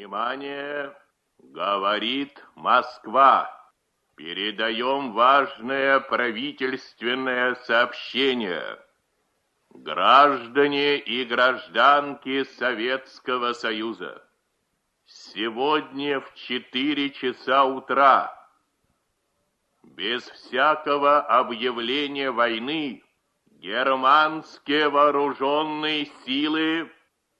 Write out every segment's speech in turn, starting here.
Внимание! Говорит Москва. Передаем важное правительственное сообщение. Граждане и гражданки Советского Союза, сегодня в 4 часа утра, без всякого объявления войны, германские вооруженные силы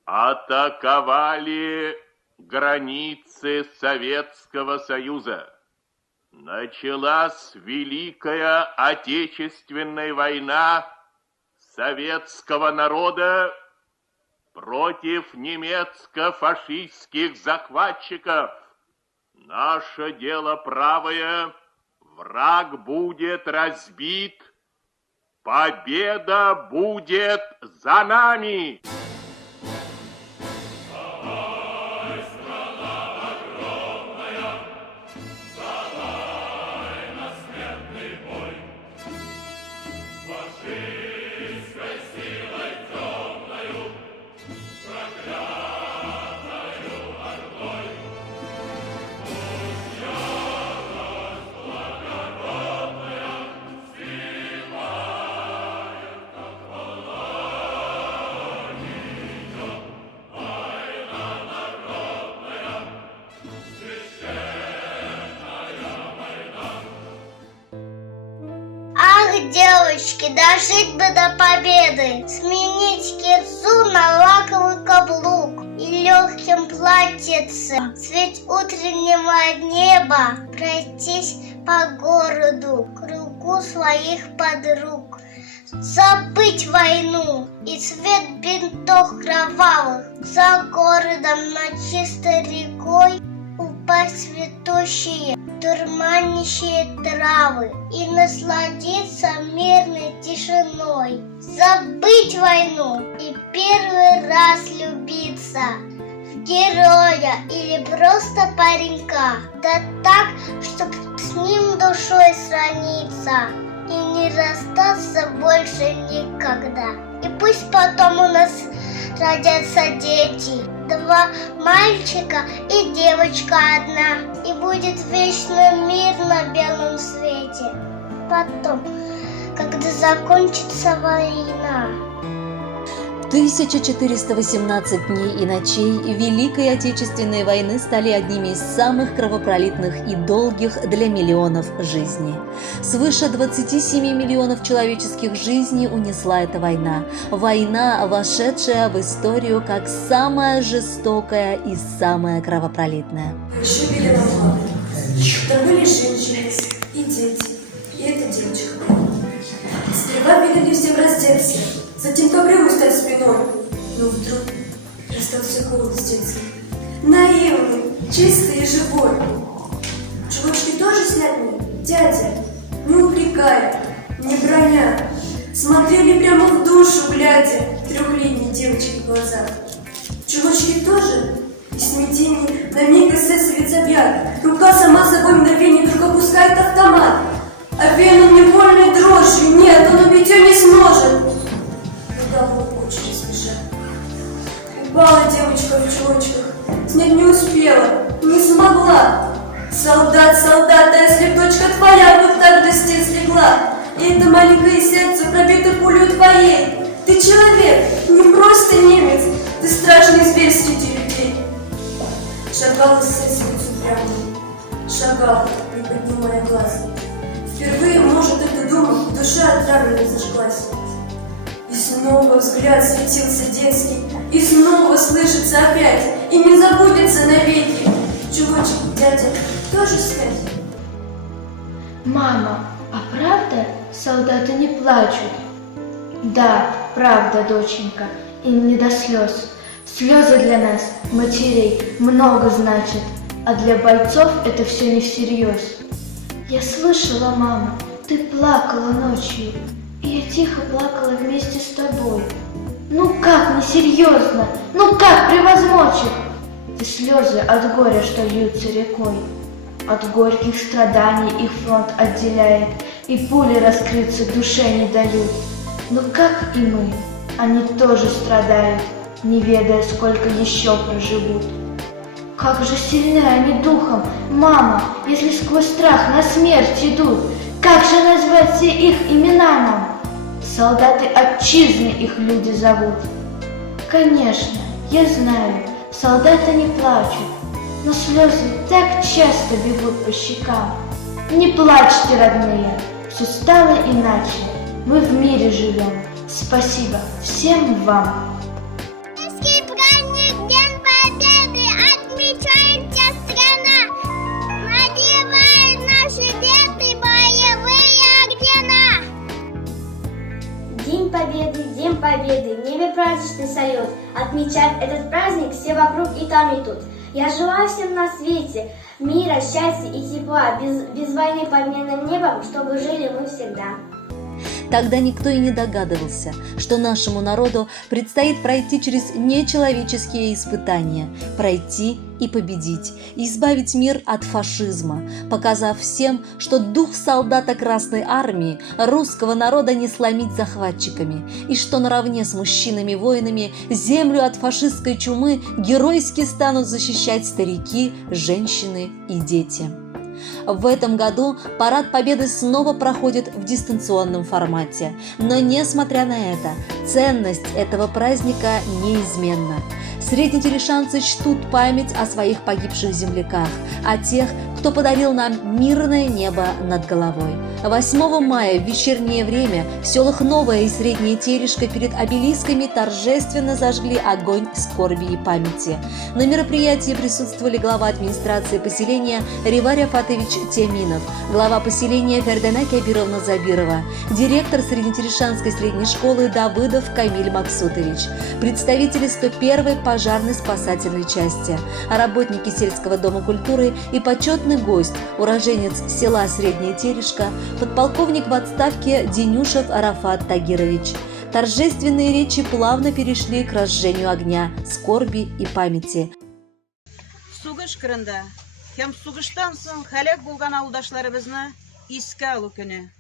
атаковали границы Советского Союза. Началась Великая Отечественная война советского народа против немецко-фашистских захватчиков. Наше дело правое, враг будет разбит, победа будет за нами! Девочки, дожить бы до победы, сменить кирзу на лаковый каблук и легким платьицем средь утреннего неба пройтись по городу, кругу своих подруг, забыть войну и цвет бинтов кровавых, за городом над чистой рекой упасть цветущие, дурманящие травы и насладиться мирной тишиной, забыть войну и первый раз влюбиться в героя или просто паренька, да так, чтоб с ним душой сраниться и не расстаться больше никогда. И пусть потом у нас родятся дети, 2 мальчика и девочка одна, и будет вечно мир на белом свете. Потом, когда закончится война. 1418 дней и ночей Великой Отечественной войны стали одними из самых кровопролитных и долгих для миллионов жизней. Свыше 27 миллионов человеческих жизней унесла эта война. Война, вошедшая в историю как самая жестокая и самая кровопролитная. Еще велено много. Там были женщины и дети, и эта девочка. Сперва велели всем раздеться, затем по бреву стать спиной. Но вдруг раздался голос детский, наивный, чистый и живой. Чулочки тоже снять мне, дядя? Не упрекая, не броня, смотрели прямо в душу, глядя трехлетней девочки в глаза. Чулочки тоже? И смятение на миг рассасывается объят. Рука сама собой мгновение вдруг опускает автомат. А вену невольной дрожью, нет, он убить ее не сможет. Куда в очередь спешат. Упала девочка в чулочках, снять не успела, не смогла. Солдат, солдат, а если б дочка твоя вот так до стен слегла, и это маленькое сердце пробито пулю твоей. Ты человек, не просто немец, ты страшный зверь среди людей. Шагала сосицу прямо, шагала, не поднимая глаз. Впервые, может, это думал, душа отравленно зажглась. И снова взгляд светился детский, и снова слышится опять, и не забудется навеки. Чулочек, дядя, тоже снять? Мама, а правда солдаты не плачут? Да, правда, доченька, им не до слез. Слезы для нас, матерей, много значат, а для бойцов это все не всерьез. Я слышала, мама, ты плакала ночью, и я тихо плакала вместе с тобой. Ну как несерьезно, ну как превозмочь их? И слезы от горя, что льются рекой. От горьких страданий их фронт отделяет, и пули раскрыться душе не дают. Но как и мы, они тоже страдают, не ведая, сколько еще проживут. Как же сильны они духом, мама, если сквозь страх на смерть идут. Как же назвать все их имена нам? Солдаты отчизны их люди зовут. Конечно, я знаю, солдаты не плачут, но слезы так часто бегут по щекам. Не плачьте, родные, все стало иначе. Мы в мире живем. Спасибо всем вам. Советский праздник, День Победы, отмечает вся страна. Надевает наши дети боевые ордена. День Победы, в небе праздничный салют. Отмечать этот праздник все вокруг и там и тут. Я желаю всем на свете мира, счастья и тепла, без войны под мирным небом, чтобы жили мы всегда. Тогда никто и не догадывался, что нашему народу предстоит пройти через нечеловеческие испытания, пройти и победить, и избавить мир от фашизма, показав всем, что дух солдата Красной Армии русского народа не сломить захватчиками, и что наравне с мужчинами-воинами землю от фашистской чумы геройски станут защищать старики, женщины и дети. В этом году Парад Победы снова проходит в дистанционном формате, но несмотря на это, ценность этого праздника неизменна. Среднетелешанцы чтут память о своих погибших земляках, о тех, кто подарил нам мирное небо над головой. 8 мая в вечернее время в селах Новая и Средняя Терешка перед обелисками торжественно зажгли огонь скорби и памяти. На мероприятии присутствовали глава администрации поселения Реварь Афатович Теминов, глава поселения Фердана Кабировна Забирова, директор Среднетелешанской средней школы Давыдов Камиль Максутович, представители 101-й пожарной спасательной части, работники сельского дома культуры и почетный гость, уроженец села Средняя Терешка, подполковник в отставке Денюшев Арафат Тагирович. Торжественные речи плавно перешли к разжению огня, скорби и памяти. Сугыш кырында һәм сугыштан соң һәлак булган авылдашларыбызны искә алу көне.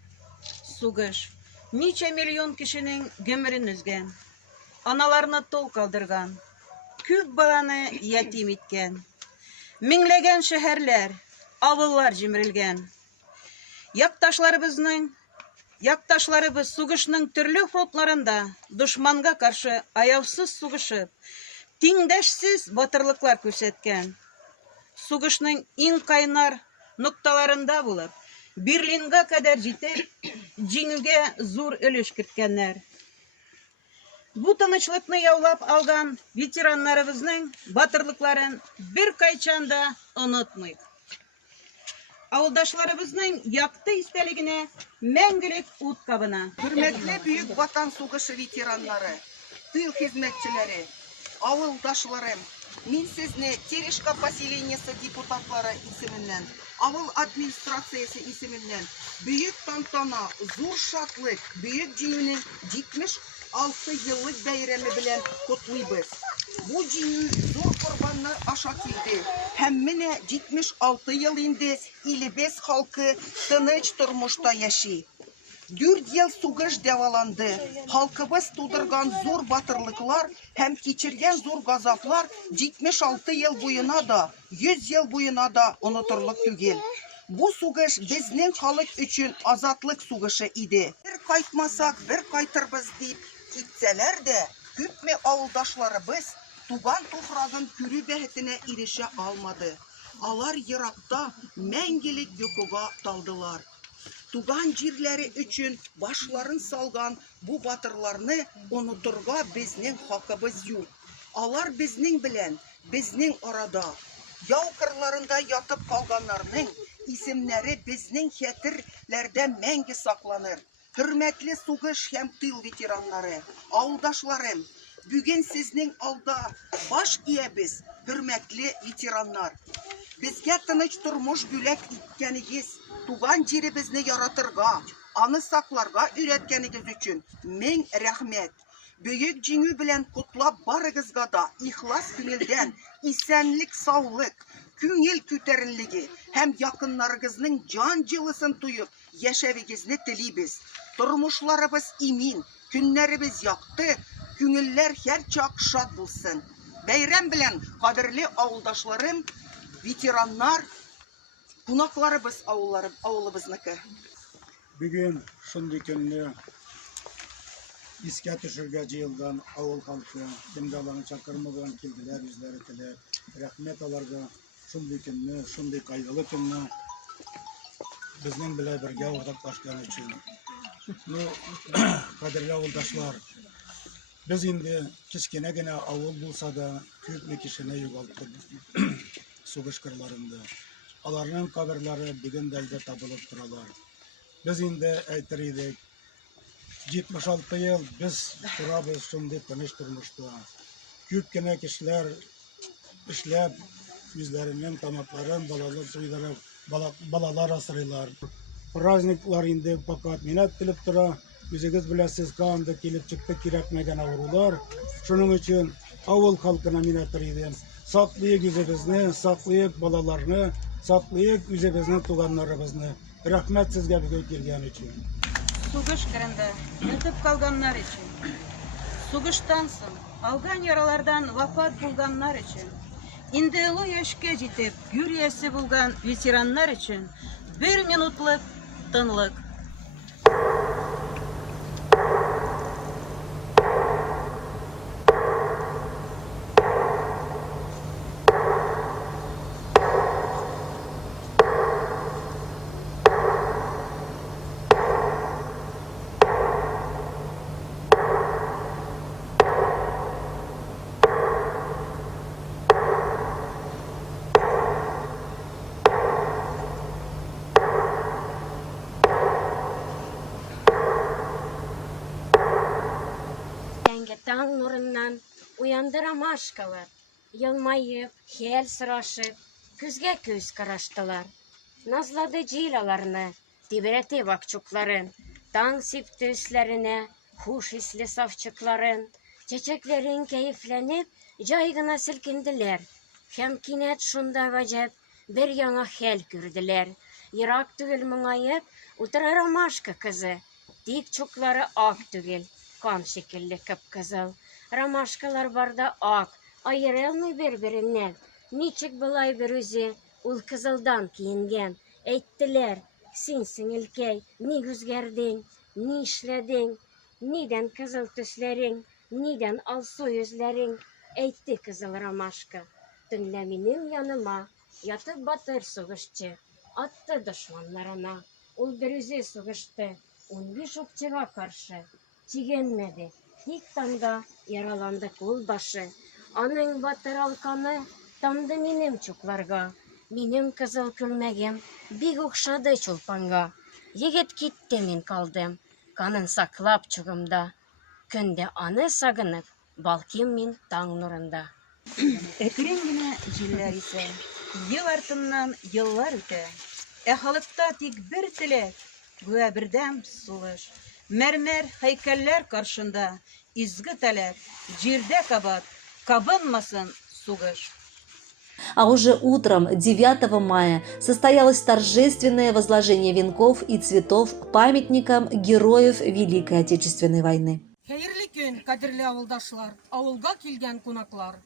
Сугыш ничә миллион кешенең гомерен өзгән, аналарны тол калдырган, күп баланы ятим иткән. Меңләгән шәһәрләр, авыллар җимерелгән. Якташларыбыз сугышның төрле фронтларында дошманга каршы аяусыз сугышып, тиңдәшсез батырлыклар күрсәткән. Сугышның иң кайнар нокталарында булып, Берлинга кадәр җитеп, җиңүгә зур өлеш керткәннәр. Бу тынычлыкны яулап алган ветераннарыбызның батырлыкларын бер кайчан да онытмыйк. Авылдашларыбызның якты истәлегенә мәңгелек ут кабына. Hürmetli Büyük Vatan Сугышы ветераннары, тыл хезмәтчеләре, авылдашларым, мин сезне Терешка поселениесе депутатлары исеменнән, авыл администрациясе исеменнән büyük тантана, зур шатлык, büyük җиңүнең 76 еллык бәйрәме белән котлыйбыз. Бу җиңү зур корбаннар аша килде. Һәм менә 76 ел инде илебез халкы тыныч тормышта яши. 4 ел сугыш дәваланды. Халкыбыз тудырган зур батырлыклар һәм кичергән зур газаплар 76 ел буена да, 100 ел буена да онытырлык түгел. Бу сугыш безнең халык өчен азатлык сугышы иде. Бер кайтмасак, бер кайтырбыз дип китсәләр дә, күпме авылдашларыбыз туган туфрагын күрү бәхетенә ирешә алмады. Алар еракта мәңгелек йокыга талдылар. Туган җирләре өчен башларын салган бу батырларны онытырга безнең хакыбыз юк. Алар безнең белән, безнең арада, яу кырларында ятып калганнарның исемнәре безнең хәтерләрдә мәңге сакланыр. Хөрмәтле сугыш һәм тыл ветераннары, авылдашларым, бүген сезнең алда баш иябез, хөрмәтле ветераннар. Безгә тыныч тормыш бүләк иткәнегез, туган җиребезне яратырга, аны сакларга өйрәткәнегез өчен мең рәхмәт. Бөек җиңү белән кутлап барыгызга да ихлас күңелдән исәнлек, саулык, күңел күтәренлеге һәм якыннарыгызның җан җылысын туеп яшәвегезне телибез. Тормышларыбыз имин, көннәребез якты, күңелләр һәрчак шат булсын. Бәйрәм белән, кадерле авылдашларым, ветераннар, кунакларыбыз авылыбызныкы. Bugün şunday günni iske düşürge jıyılgan avul halkı, kimdalarını çakırmadan keldiler, yüzleri tilep, rahmet alarga şunday günni, şunday kaydalı günni bizning bile birge ortaklaşkan için. Kadirli avuldaşlar, biz indi kichkinagina avul bulsa da ko'pni kishini yo'qotdik sugish qirlarında. Alarning qabrlari bugun dalda topilib turalar. Biz endi aytar edik, 76 yil biz turamiz shunday tinch turmushda. Ko'pgina kishilar ishlab, o'zlarining tomoqlarini bolalar to'ydirib, balalar asraylar. Праздниклар endi faqat minat qilib tura. O'zingiz bilasiz, qanday kelib chiqdi kerakmagan avrular. Shuning uchun avul xalqina minnatdor edim. Saqlayık o'zimizni, saqlayık balalarni, saqlayık o'zimizni tuganlarimizni. Rahmat sizga bugun kelgani uchun. Сугыш кырында ютып калганнар үчүн, сугыштан соң алган яралардан вафат булганнар үчүн, инде улуу яшкә җитеп гүр иясе булган ветераннар үчүн 1 минутлык тынлык. Таң нурыннан уянды ромашкалар, елмайып, хәл сорашып, күзгә күз караштылар. Назлады җил аларны, тибрәтеп акчукларын, таң сипте өсләренә хуш исле савчыкларын, чәчәкләрен кәефләнеп, җай гына селкенделәр, һәм кинәт шунда гаҗәп бер яңа хәл күрделәр. Ерак түгел моңаеп, утыра ромашка кызы, тик чуклары ак түгел. Кан шикелле кып-кызыл. Ромашкалар барда ак, айыры алмый бер-береннән. Ничек болай бер үзе, ул кызылдан киенгән. Әйттеләр, син сеңелкәй, ни үзгәрдең, ни эшләдең, нидән кызыл төсләрең, нидән алсу йөзләрең? Әйтте кызыл ромашка. Төнлә минем яныма ятып батыр сугышчы, атты дошманнарына. Ул бер үзе сугышты, 15 укчыга каршы. Тигенмәде, тик таңда яраланды кулбашы. Аның батыр алканы тамды минем чукларга. Минем кызыл күлмәгем бик охшады чулпанга. Егет китте, мин калдым, канын саклап чугымда. Көндә аны сагынып, балким мин таң нурында. Әкрен генә җилләр исә, ел артыннан еллар үтә. Халыкта тик бер теләк, гүя бердәм сугыш. Мәрмәр һәйкәлләр каршында изге таләп, җирдә кабат, кабынмасын сугыш. А уже утром 9 мая состоялось торжественное возложение венков и цветов памятникам героев Великой Отечественной войны. Хәерле көн, кадерле авылдашлар, авылга килгән кунаклар.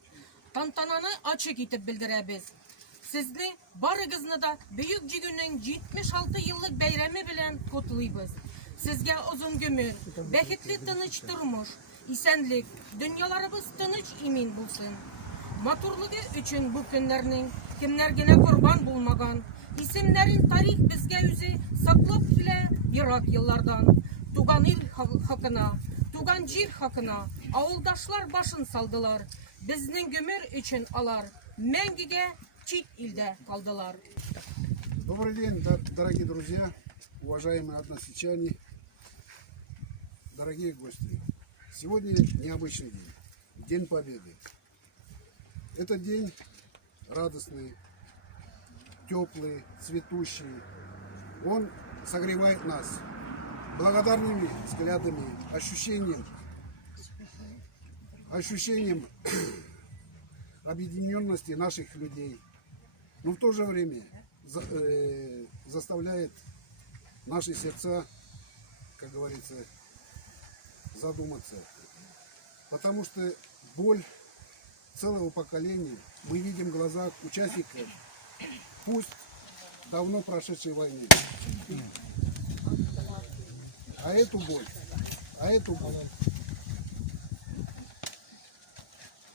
Тантананы ачык итеп белдерәбез. Сезне барыгызны да Бөек Җигүнең 76 еллык бәйрәме белән котлыйбыз. Сезгә озын гомер, бәхетле тыныч тормыш, исәнлек, дөньяларыбыз тыныч имин булсын. Матурлыгы өчен бу көннәрнең кемнәр генә курбан булмаган, исемнәрен тарих безгә үзе саклап килә ерак еллардан. Туган ил хакына, туган җир хакына авылдашлар башын салдылар. Безнең гомер өчен алар мәңгегә чит илдә калдылар. Добрый день, дорогие друзья, уважаемые односельчане, дорогие гости. Сегодня необычный день, День Победы. Этот день радостный, теплый, цветущий. Он согревает нас благодарными взглядами, ощущением объединенности наших людей. Но в то же время заставляет наши сердца, как говорится, задуматься. Потому что боль целого поколения мы видим в глазах участников, пусть давно прошедшей войны. А эту боль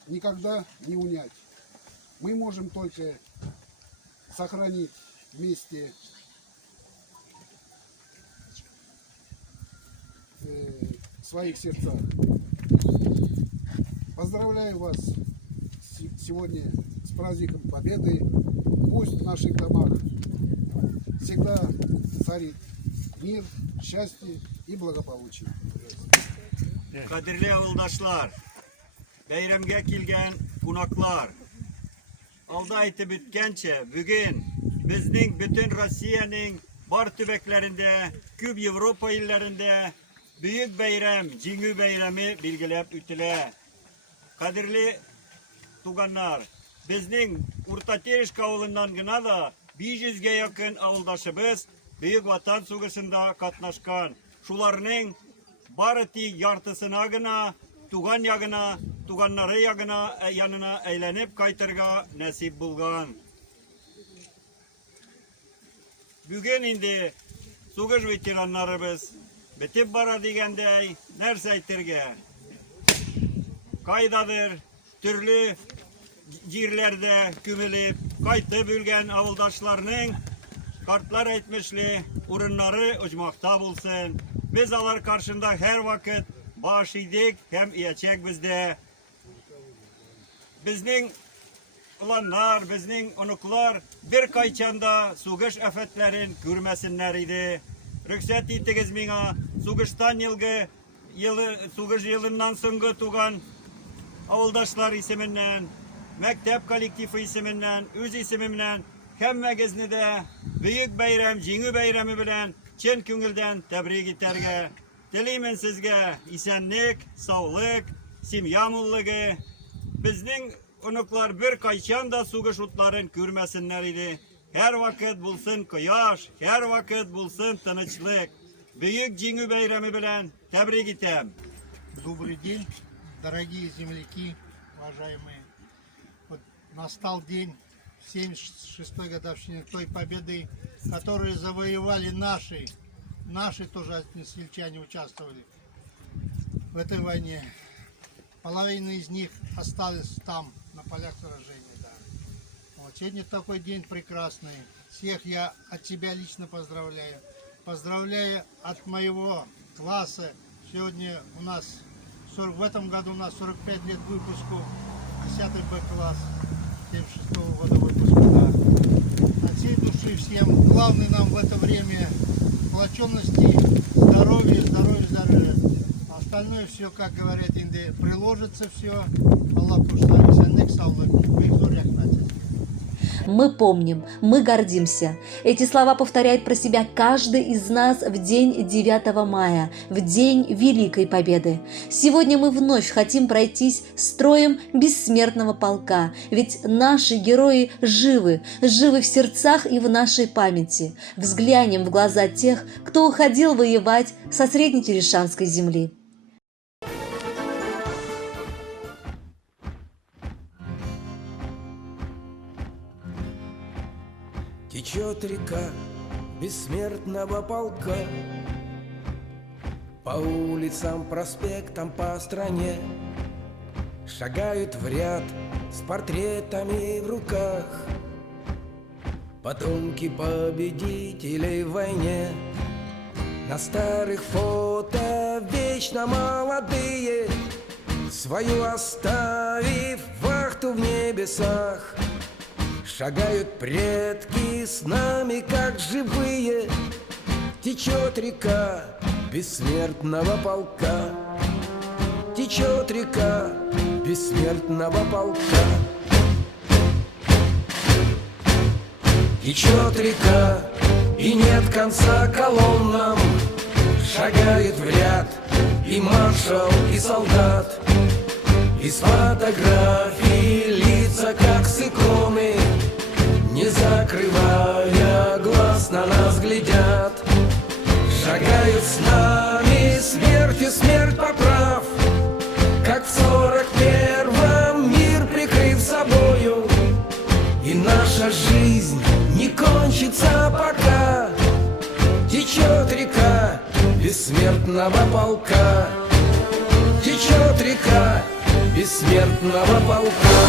никогда не унять. Мы можем только сохранить вместе в своих сердцах. Поздравляю вас сегодня с праздником Победы. Пусть в наших домах всегда царит мир, счастье и благополучие. Kadirli avuldaşlar, beyramga kelgan qonaqlar, alda aytib o'tgancha, bugun bizning butun Rossiyaning bor tubaklarida, ko'p Yevropa illarida büyük bayram, Jingu bayrami belgilab o'tiladi. Qadrli tuganlar, bizning O'rta Tereshka avulundan gina da 500 ga yaqin avuldaşımız Büyük Vatan so'g'ishida qatnashgan. Shularning bari yartısına gina, tugan yagına, tuganlari yanına aylanib qaytarga nasib bo'lgan. Bugun endi so'g'ish veteranlarimiz bitib bora deganday narsa aytirga. Qaydadir turli yerlerde ko'milib qaytib bo'lgan avuldaşlarning kartlar aytmishli o'rinlari uchmoqda bo'lsin. Biz alar karşında her vakit baş idik hem iyecek bizde. Bizning ulanlar, bizning onuklar bir kayçanda soğuş afetlerin görmesinler idi. Rüksat ettiğiz mina soğuştan soğuş yılından sonra tugan avuldaşlar isiminden, mektep kolektifi isiminden, öz isimimden hemmegizni de büyük bayram, Jingu bayrami bilen chin ko'ngildan tabrik etarga. Tilayman sizga esenlik, sog'lik, simyamulligi. Bizning unuklar bir qachon da so'g'ish o'tlarini ko'rmasinlar edi. Her vakit bo'lsin quyosh, her vakit bo'lsin tinchlik. Büyük Jingu bayrami bilan tabrik etam. Добрый день, дорогие земляки, уважаемые. Вот настал день 76-й годовщины той победы, которую завоевали наши тоже односельчане участвовали в этой войне. Половина из них осталась там, на полях сражений. Да. Вот сегодня такой день прекрасный. Всех я от себя лично поздравляю. Поздравляю от моего класса. Сегодня у нас, в этом году у нас 45 лет выпуску, 10-й Б-класс. 76-го года выпуска, да. От всей души всем. Главное нам в это время сплоченности, здоровья. Остальное все, как говорят инды, приложится все. Аллах кушает, саулык, Мы помним, мы гордимся. Эти слова повторяет про себя каждый из нас в день 9 мая, в день Великой Победы. Сегодня мы вновь хотим пройтись строем бессмертного полка, ведь наши герои живы в сердцах и в нашей памяти. Взглянем в глаза тех, кто уходил воевать со Среднетерешанской земли. Течет река бессмертного полка, по улицам, проспектам, по стране шагают в ряд с портретами в руках потомки победителей в войне. На старых фото вечно молодые, свою оставив вахту в небесах. Шагают предки с нами, как живые. Течет река бессмертного полка. Течет река бессмертного полка. Течет река, и нет конца колоннам. Шагает в ряд и маршал, и солдат. Из фотографий лица, как с иконы, не закрывая глаз, на нас глядят. Шагают с нами, смертью смерть поправ, как в 41-м мир прекрасный. бессмертного полка. Течет река бессмертного полка.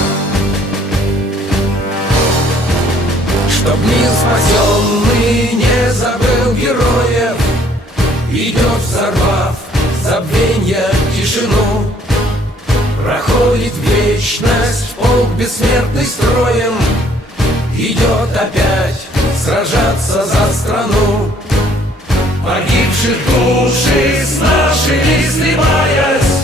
Чтоб мир спасенный не забыл героев, идет, взорвав забвенья тишину. Проходит вечность полк бессмертный строем, идет опять сражаться за страну. Погибших души с нашими сливаясь,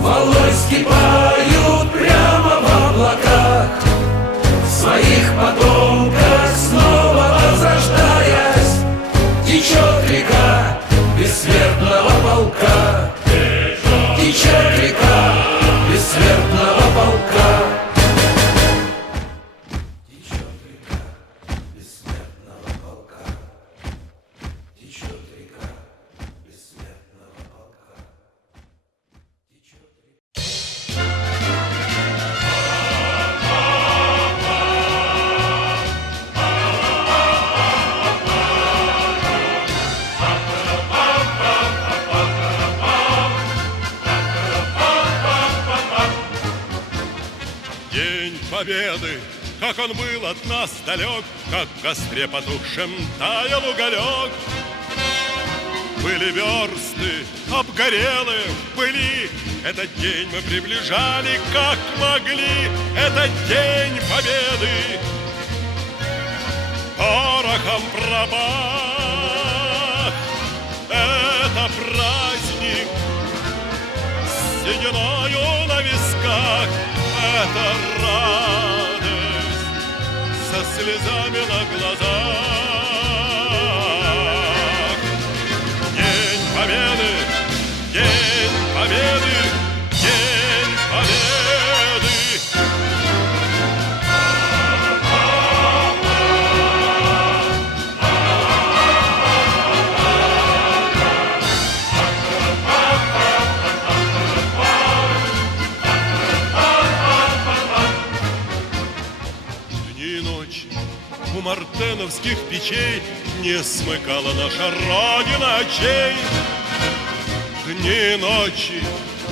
волной вскипают прямо в облаках. В своих потомках снова возрождаясь, течет река бессмертного полка. Течет река бессмертного полка. Течет река бессмертного полка. Течет река бессмертного полка. Течет река. День Победы, как он был от нас далек, как в костре потухшем таял уголек. Были версты обгорелые в пыли, этот день мы приближали, как могли. Этот день Победы порохом пропах. Это праздник с сединою на висках. Это радость со слезами на глазах. День Победы, День Победы, День Победы. У мартеновских печей не смыкала наша Родина очей. Дни и ночи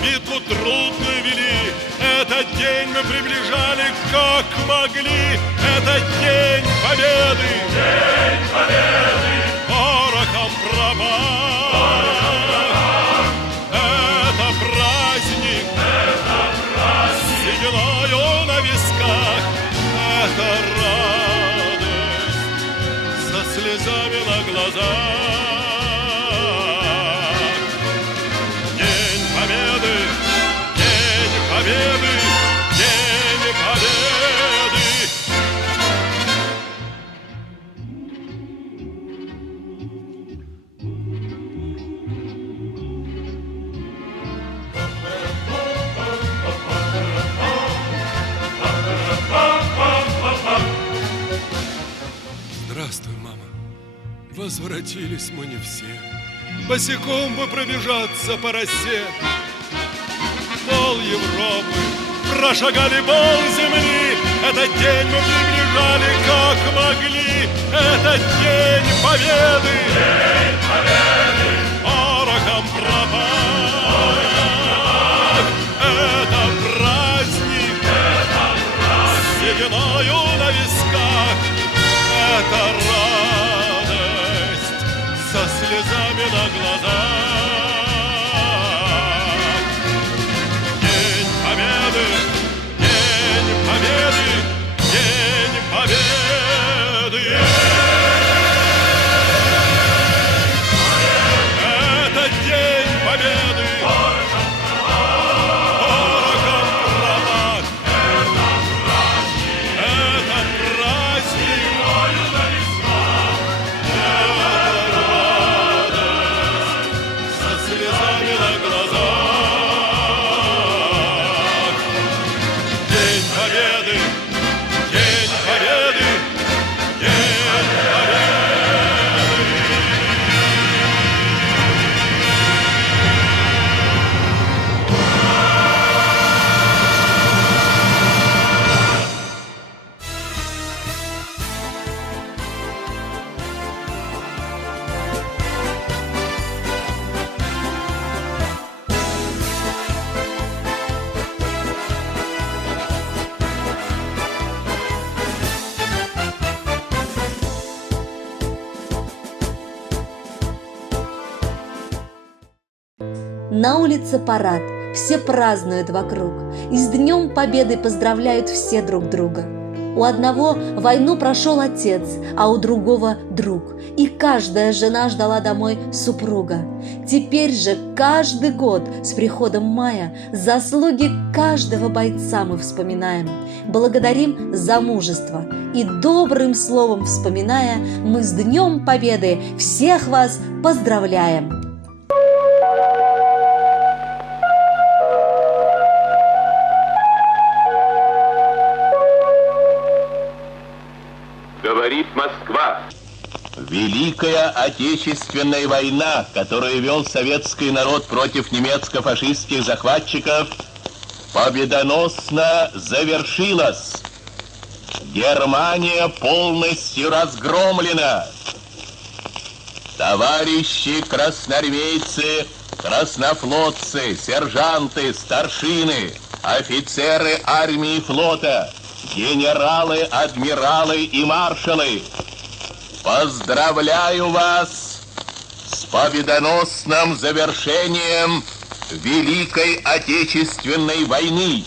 битву трудную вели, этот день мы приближали, как могли. Это день Победы, День Победы, порохом пропах. Это праздник, с сединою на висках. Это слезами на глазах. День Победы, День Победы, День Победы. Здравствуй, мама. Возвратились мы не все. Босиком бы пробежаться по росе. Пол Европы прошагали пол земли. Этот день мы приближали, как могли. Это день Победы, День Победы, порохом пропах. Это праздник, с сединою на висках. Это радость со слезами на глазах. День Победы, День Победы, День Победы. Это день Победы. Порохом пропах. Это праздник. Слезами на глазах. День Победы, День Победы, День Победы. На улице парад, все празднуют вокруг, и с Днем Победы поздравляют все друг друга. У одного войну прошел отец, а у другого друг, и каждая жена ждала домой супруга. Теперь же каждый год с приходом мая заслуги каждого бойца мы вспоминаем, благодарим за мужество, и добрым словом вспоминая, мы с Днем Победы всех вас поздравляем! Говорит Москва. Великая Отечественная война, которую вел советский народ против немецко-фашистских захватчиков, победоносно завершилась. Германия полностью разгромлена. Товарищи красноармейцы, краснофлотцы, сержанты, старшины, офицеры армии и флота, генералы, адмиралы и маршалы, поздравляю вас с победоносным завершением Великой Отечественной войны.